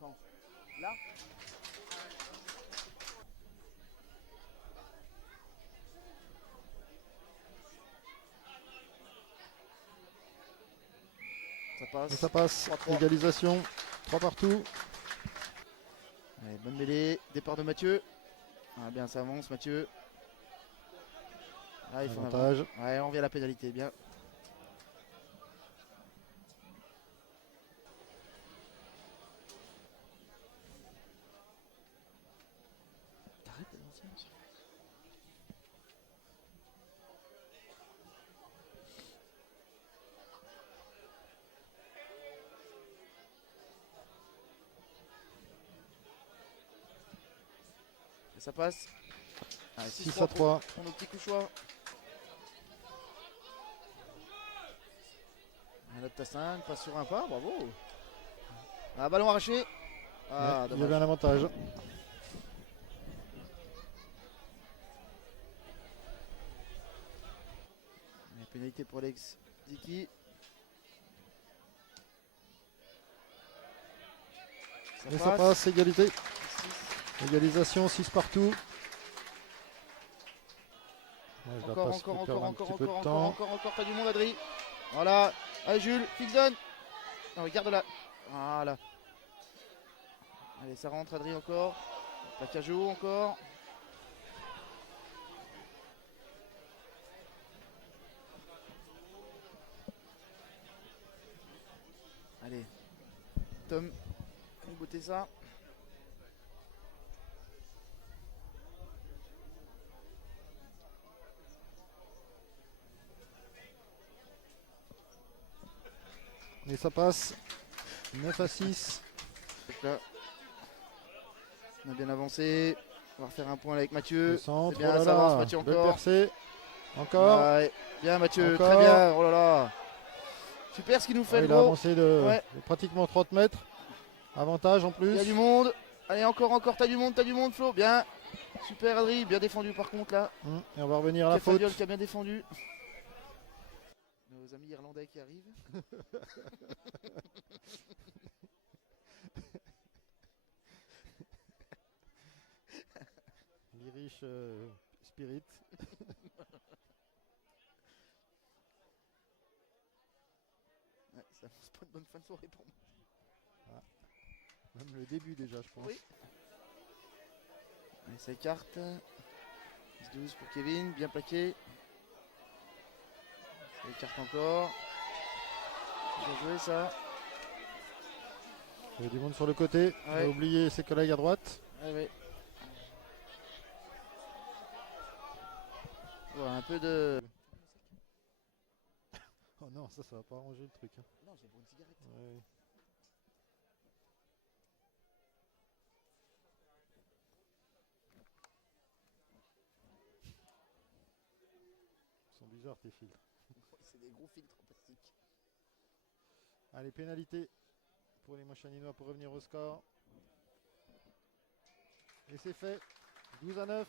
Quand? Là? Ça passe. Et ça passe. 3-3. Égalisation. 3 partout. Allez, bonne mêlée. Départ de Mathieu. Ah, bien, ça avance, Mathieu. Ah, il faut un Avantage. avant. Ouais, on revient à la pénalité. Bien. T'arrêtes de lancer. Et ça passe. Allez, 6 à 3. Pour nos petits couchoirs. Notre Tassin passe sur un pas, bravo. Ah, ballon arraché. Ah, Il y avait dommage. un avantage. La pénalité pour Alex Ziki. Et ça passe. Égalité. 6. Égalisation. 6 partout. Ouais, je la Encore, passe, encore, je vais perdre encore, un encore, petit peu de encore, temps. encore, encore, pas du monde, Adri. Voilà. Allez, Jules, Fixon. Non, regarde là. Voilà. Allez, ça rentre, Adri, encore. Plaquage haut, encore. Allez. Tom, nous botter ça. Et ça passe. 9 à 6. Donc là, on a bien avancé. On va refaire un point là avec Mathieu. Le centre. C'est bien, Oh là ça avance, là. Mathieu, Belle encore. percée. Encore. Ouais, bien, Mathieu, Encore. très bien. Oh là là. Super ce qu'il nous fait, Ouais, le il a gros. avancé de Ouais. pratiquement 30 mètres. Avantage en Il plus. y a du monde. Allez, encore, encore, t'as du monde, Flo. Bien. Super, Adri. Bien défendu par contre là. Et on va revenir à la faute. Fabiol qui a bien défendu. Nos amis irlandais qui arrivent. L'Irish Spirit. Ouais, ça annonce pas une bonne fin de soirée pour moi. Même le début déjà, je pense. Oui. Allez, ça écarte. 12 pour Kevin, bien plaqué. Ça écarte encore. Bien joué ça. Il y a du monde sur le côté. Il Ouais. a oublié ses collègues à droite. Ouais, ouais. Voilà, un peu de. Oh non, ça va pas arranger le truc. Hein. Non, c'est pour une cigarette. Ouais. Ils sont bizarres tes filtres. C'est des gros filtres en plastique. Allez, pénalité pour les Montchaninois pour revenir au score. Et c'est fait. 12 à 9.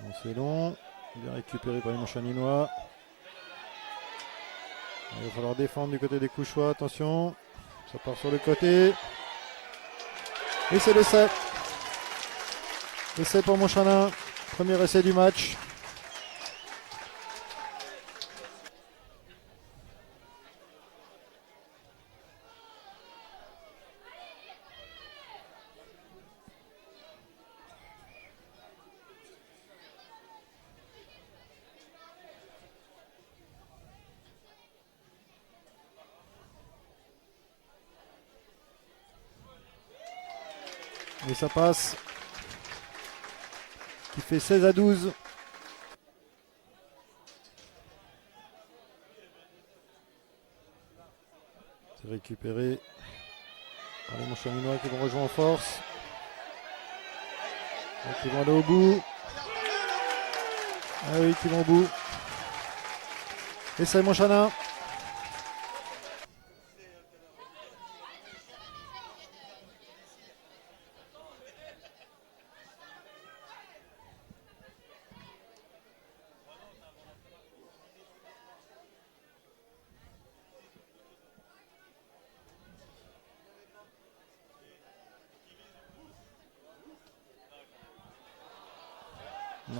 Bon, c'est long. Bien récupéré par les Montchaninois. Il va falloir défendre du côté des Couchois. Attention. Ça part sur le côté. Et c'est l'essai. Essai pour Montchanin. Premier essai du match. Et ça passe. Qui fait 16 à 12. C'est récupéré par les Montchaminois qui vont rejoindre en force. Et qui vont aller au bout. Ah oui, qui vont au bout. Et c'est Montchanin.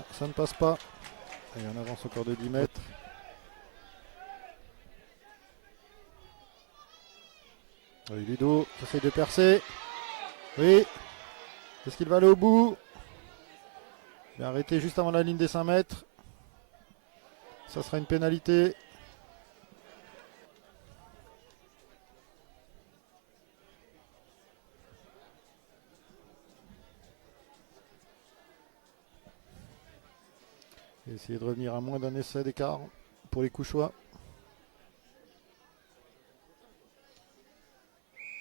Non, ça ne passe pas. Et on avance encore de 10 mètres. Oui, Ludo qui essaie de percer. Oui. Est-ce qu'il va aller au bout? Il a arrêté juste avant la ligne des 5 mètres. Ça sera une pénalité. Et essayer de revenir à moins d'un essai d'écart pour les Couchois.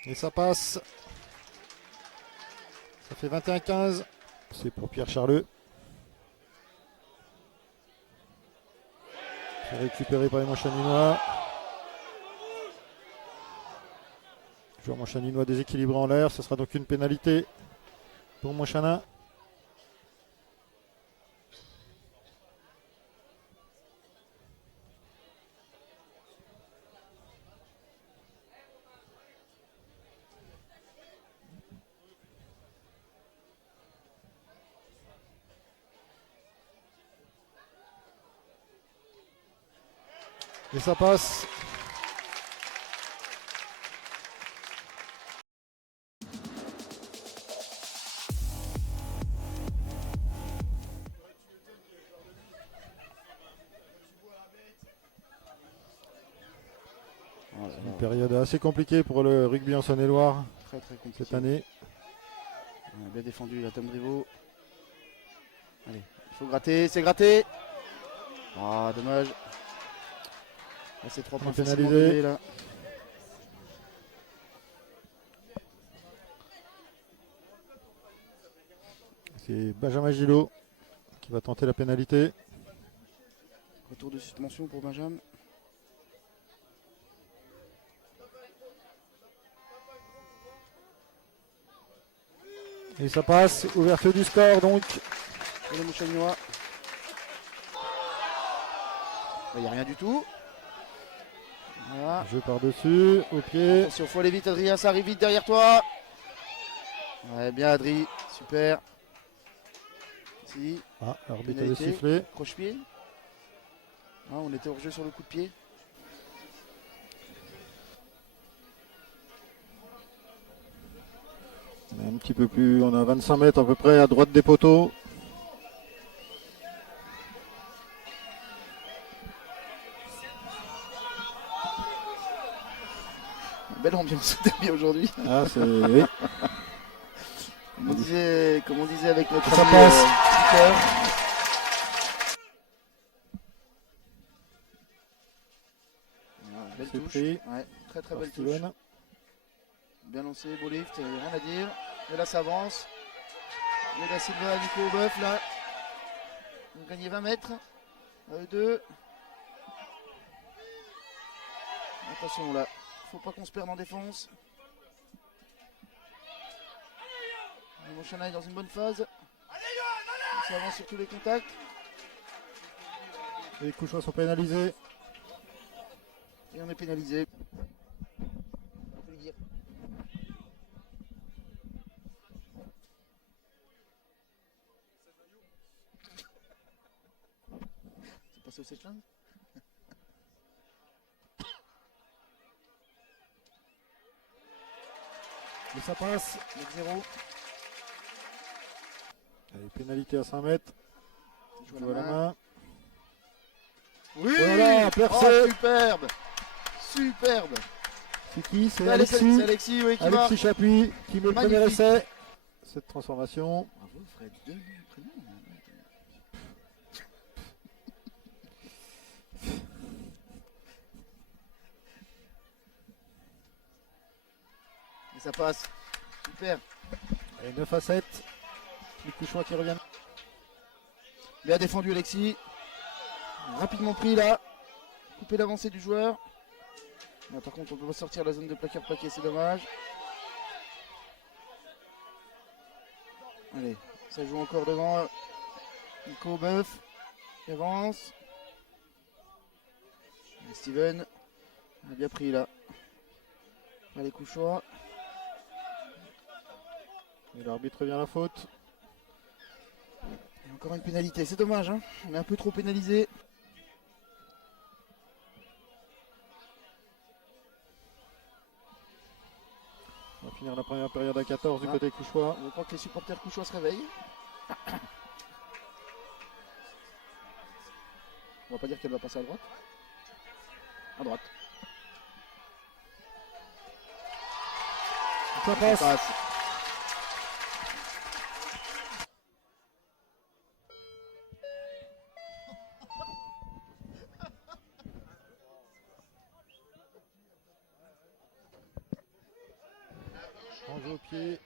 Et ça passe. Ça fait 21-15. C'est pour Pierre Charleux. C'est récupéré par les Montchaninois. Joueur Montchaninois déséquilibré en l'air. Ce sera donc une pénalité pour Montchanin. Et ça passe. Une période assez compliquée pour le rugby en Saône-et-Loire Très compliqué. cette année. On a bien défendu la Tom Drivo. Allez, il faut gratter, c'est gratté. Ah, dommage. Là, c'est 3 points pénalisé. facilement donnés, là. C'est Benjamin Gillot qui va tenter la pénalité. Retour de suspension pour Benjamin. Et ça passe. Ouverture du score donc. Et le Montchaninois. Il n'y a rien du tout. Voilà. Jeu par-dessus, au pied. Attention, faut aller vite, Adrien, ça arrive vite derrière toi. Ouais, bien, Adri, super. Si, Ah, l'arbitre avait pénalité. sifflé. Croche-pied. Ah, on était hors jeu sur le coup de pied. On est un petit peu plus, on a 25 mètres à peu près à droite des poteaux. Belle ambiance au derby aujourd'hui. Ah, c'est. Oui. Comme on disait avec notre Ça ami, passe. Peter. Belle C'est touche. pris. Ouais, très Par belle touche. Steven. Bien lancé, beau lift, rien à dire. Et là, ça avance. Et là, Silva, Nico Aubeuf, là. Ils ont gagné 20 mètres. À eux deux. Attention, là. Faut pas qu'on se perde en défense. Montchanin est dans une bonne phase. Ça avance sur tous les contacts. Les Couchois sont pénalisés. Et on est pénalisé. On peut le dire. C'est passé au Seychelles. Et ça passe. 9-0. Allez, pénalité à 5 mètres. Joue Joue à la main. Oui, Voilà, percé. Oh, superbe. Superbe. C'est qui? C'est C'est Alexis. Alexis, oui, qui Alexis Chapuis qui met le premier Magnifique. essai. Cette transformation. Bravo Fred, 2 prénoms. Et ça passe. Super. Allez, 9-7. Les Couchois qui reviennent. Bien défendu Alexis. Rapidement pris là. Couper l'avancée du joueur. Là, par contre on peut pas sortir la zone de plaqueur-plaqué, c'est dommage. Allez, ça joue encore devant. Nico Aubeuf qui avance. Et Steven a bien pris là. Allez, Couchois. Et l'arbitre revient à la faute. Encore une pénalité, c'est dommage, hein. On est un peu trop pénalisé. On va finir la première période à 14 du Ah. côté couchois. Je crois que les supporters couchois se réveillent. On va pas dire qu'elle va passer à droite. À droite. Ça passe. En jeu au pied.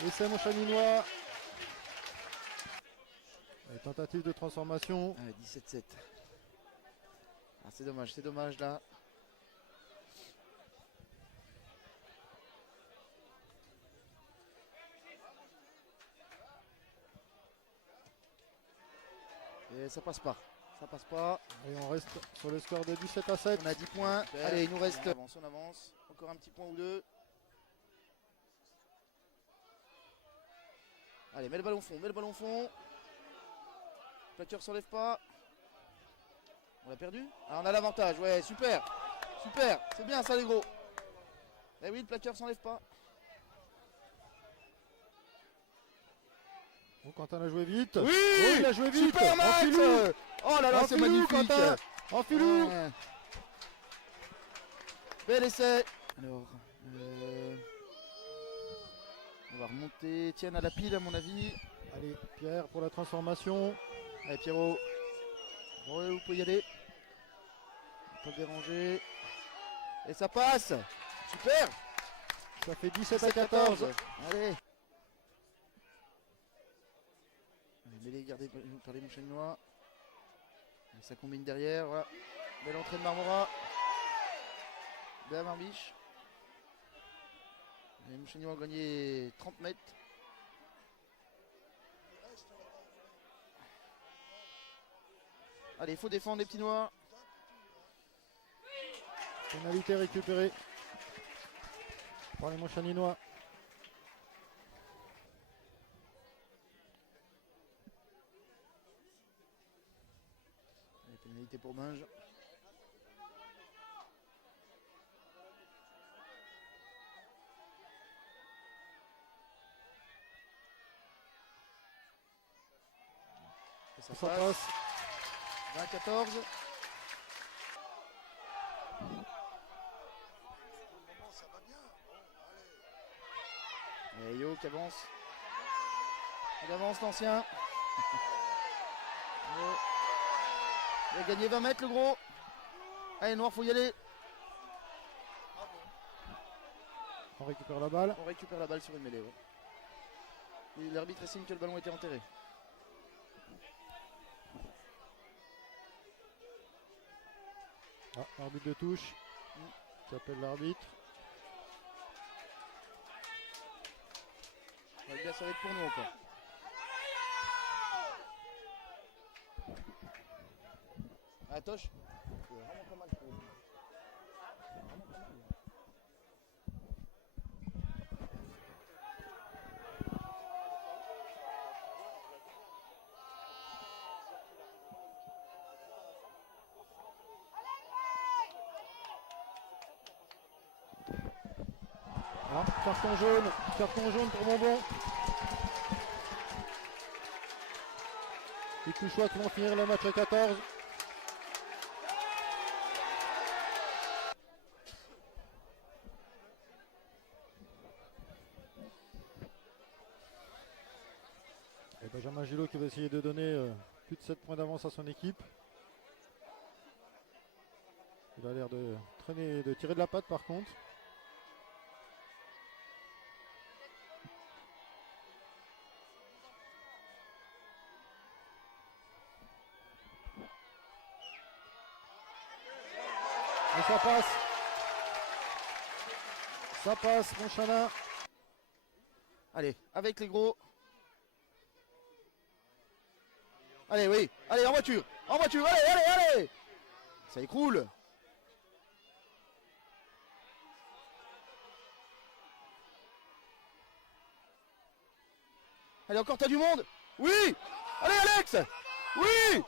L'essai mon Chaninois. Tentative de transformation. 17-7. Ah, c'est dommage là. Et ça passe pas. Et on reste sur le score de 17-7. On a 10 points. Allez, il nous reste. On avance. Encore un petit point ou deux. Allez, mets le ballon au fond. Plaqueur s'enlève pas. On l'a perdu. Ah, on a l'avantage. Ouais, super. C'est bien ça, les gros. Eh oui, le plaqueur s'enlève pas. Bon, Quentin a joué vite. Oui, il a joué vite. Super Max. Enfilou. Oh là là, c'est magnifique. Quentin. Enfilou. Ouais. Bel essai. Alors, on va remonter. Tiens, à la pile, à mon avis. Allez, Pierre pour la transformation. Allez, Pierrot. Ouais, vous pouvez y aller. Pas déranger. Et ça passe. Super. Ça fait 17-14. Allez. Mêlée gardée par les Montchalinois. Ça combine derrière. Voilà. Belle entrée de Marmora. De la Marbiche. Les Montchalinois ont gagné 30 mètres. Allez, il faut défendre les petits noirs. Pénalité récupérée par les Montchalinois. Pénalité pour Binge. Et ça passe. 20-14. Et Yo qui avance. Il avance l'ancien. Il a gagné 20 mètres le gros. Allez Noir, faut y aller. On récupère la balle. On récupère la balle sur une mêlée. Ouais. Et l'arbitre estime que le ballon était enterré. Ah, arbitre de touche. Qui appelle l'arbitre. Ça va être pour nous encore. Ah, Toche. C'est vraiment pas mal. Ah, carton jaune pour Bonbon. Les Couchois qui vont finir le match à 14. Et Benjamin Gillot qui va essayer de donner plus de 7 points d'avance à son équipe. Il a l'air de traîner, de tirer de la patte par contre. Et ça passe. Ça passe, mon Chanin. Allez, avec les gros. Allez, oui. Allez, en voiture. Allez. Ça écroule. Allez, encore, t'as du monde. Oui. Allez, Alex. Oui.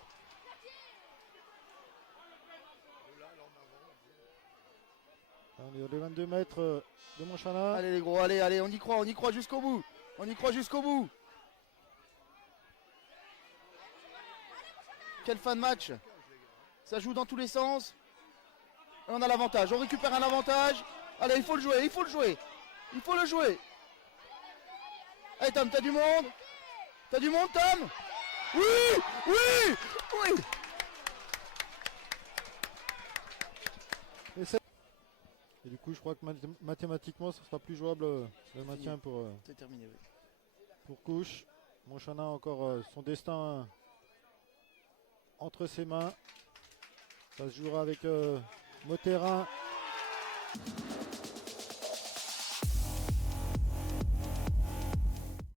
On est aux 22 mètres de Montchalin. Allez, les gros, allez, allez, on y croit jusqu'au bout. On y croit jusqu'au bout. Quelle fin de match. Ça joue dans tous les sens. Et on a l'avantage, on récupère un avantage. Allez, il faut le jouer, il faut le jouer. Il faut le jouer. Allez, Tom, t'as du monde. T'as du monde, Tom. Oui, oui, oui. Et du coup, je crois que mathématiquement, ça sera plus jouable le maintien pour, C'est terminé, oui. pour Couche. Montchalin a encore son destin entre ses mains. Ça se jouera avec Motterin